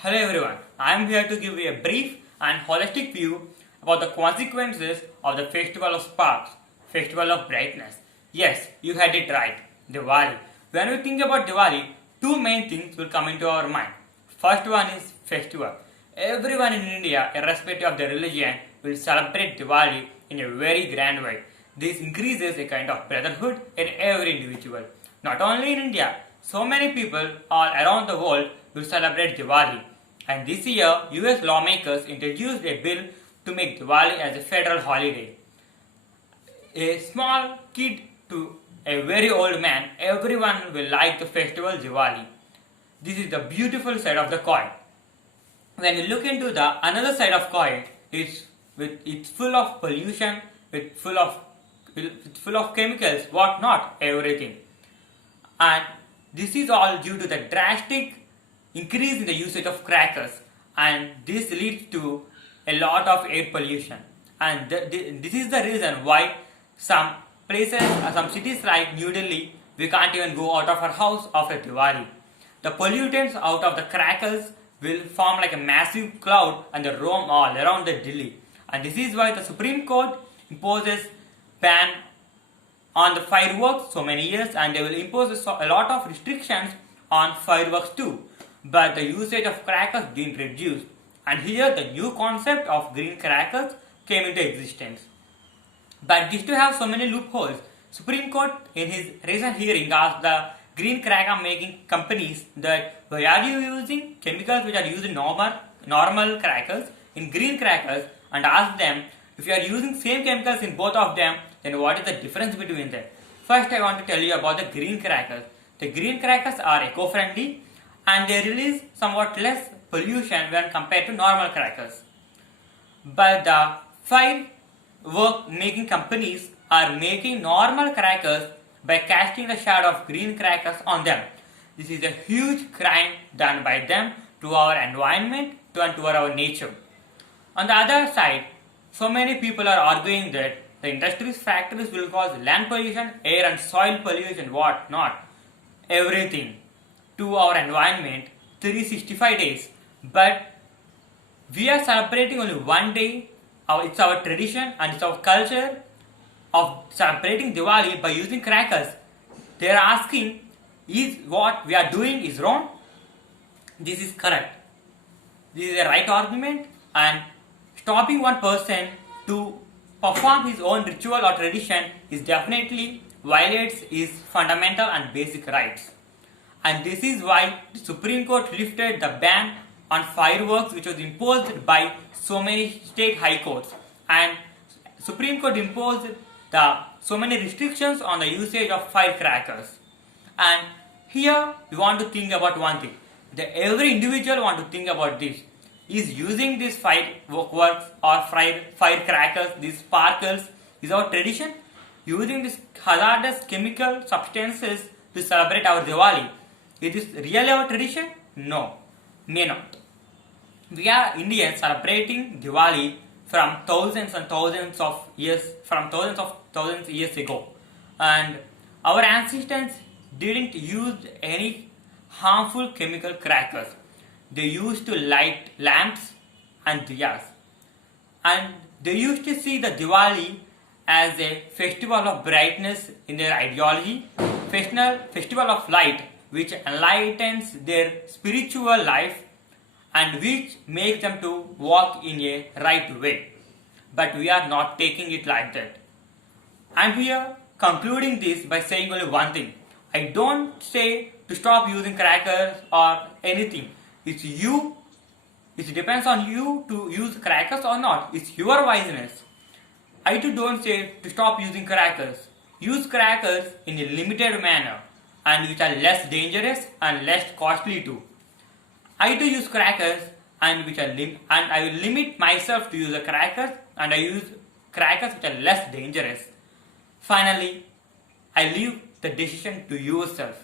Hello everyone, I am here to give you a brief and holistic view about the consequences of the Festival of Sparks, Festival of Brightness. Yes, you had it right, Diwali. When we think about Diwali, two main things will come into our mind. First one is festival. Everyone in India, irrespective of their religion, will celebrate Diwali in a very grand way. This increases a kind of brotherhood in every individual. Not only in India, so many people all around the world will celebrate Diwali. And this year, US lawmakers introduced a bill to make Diwali as a federal holiday. A small kid to a very old man, everyone will like the festival Diwali. This is the beautiful side of the coin. When you look into the another side of coin, it's full of pollution, it's full of chemicals, what not, everything. And this is all due to the drastic increase in the usage of crackers, and this leads to a lot of air pollution. And this is the reason why some places, some cities like New Delhi, we can't even go out of our house after Diwali. The pollutants out of the crackers will form like a massive cloud and they roam all around the Delhi. And this is why the Supreme Court imposes ban on the fireworks so many years, and they will impose a lot of restrictions on fireworks too. But the usage of crackers didn't reduce, and here the new concept of green crackers came into existence. But this to have so many loopholes, Supreme Court in his recent hearing asked the green cracker making companies that why are you using chemicals which are used in normal crackers in green crackers, and asked them if you are using same chemicals in both of them, then what is the difference between them? First, I want to tell you about the green crackers. The green crackers are eco-friendly and they release somewhat less pollution when compared to normal crackers. But the firework making companies are making normal crackers by casting the shadow of green crackers on them. This is a huge crime done by them to our environment and to our nature. On the other side, so many people are arguing that the industries, factories will cause land pollution, air and soil pollution, what not, everything to our environment 365 days. But we are celebrating only one day. It's our tradition and it's our culture of celebrating Diwali by using crackers. They are asking, is what we are doing is wrong? This is correct. This is a right argument, and stopping one person to perform his own ritual or tradition is definitely violates his fundamental and basic rights. And this is why the Supreme Court lifted the ban on fireworks which was imposed by so many state high courts, and Supreme Court imposed so many restrictions on the usage of firecrackers. And here we want to think about one thing, that every individual want to think about this. Is using these fireworks or firecrackers, these sparkles, is our tradition? Using these hazardous chemical substances to celebrate our Diwali, is this really our tradition? No, may not. We are Indians celebrating Diwali from thousands and thousands of years, years ago, and our ancestors didn't use any harmful chemical crackers. They used to light lamps and diyas, and they used to see the Diwali as a festival of brightness in their ideology, festival of light which enlightens their spiritual life and which makes them to walk in a right way. But we are not taking it like that. I am here concluding this by saying only one thing. I don't say to stop using crackers or anything. It's you. It depends on you to use crackers or not. It's your wiseness. I too don't say to stop using crackers. Use crackers in a limited manner and which are less dangerous and less costly too. I too use crackers and I will limit myself to use the crackers, and I use crackers which are less dangerous. Finally, I leave the decision to yourself.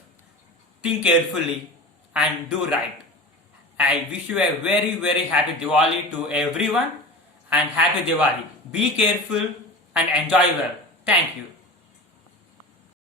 Think carefully and do right. I wish you a very, very happy Diwali to everyone, and happy Diwali. Be careful and enjoy well. Thank you.